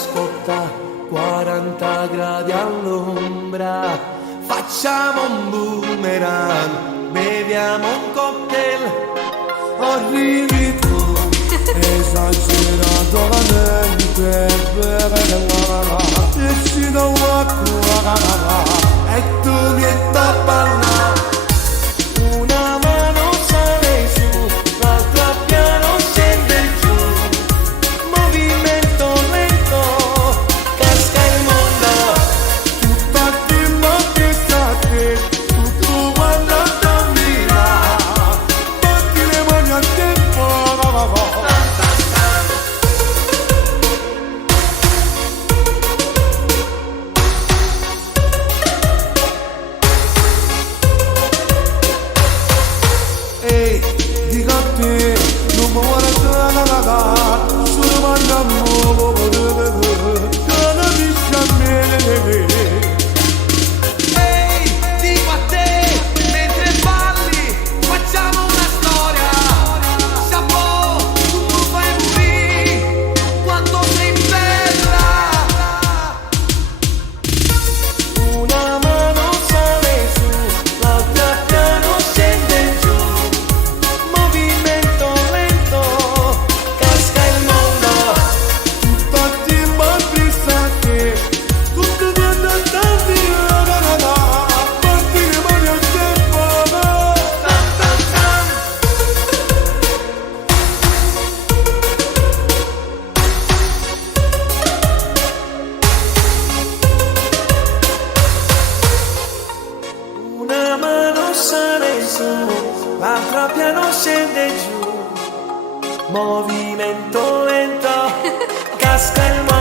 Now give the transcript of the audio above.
scotta 40 gradi all'ombra. Facciamo un boomerang, beviamo un cocktail. Arrivi tu, esageratamente, e si da acqua, e tu mi tappana. Una mano sale su, l'altra piano scende giù. Movimento lento, casca il mondo. Tutto a tempo che sta te, tutto quando cammina. Batti le mani a tempo, va va va. Ehi, dico a te, non mi vuole cagare, solo mangiamo, che non dici a me. Ehi, dico a te, mentre balli, facciamo una storia. Chapeau, tu mi fai morire, quanto sei bella. Una mano sale su, l'altra piano scende giù. Movimento lento, casca il mondo. Tutto a tempo che tutto quando sta via, batti le mani a tempo, tan tan tan. Una mano sale su, l'altra piano scende giù. Movimento lento, casca il mondo.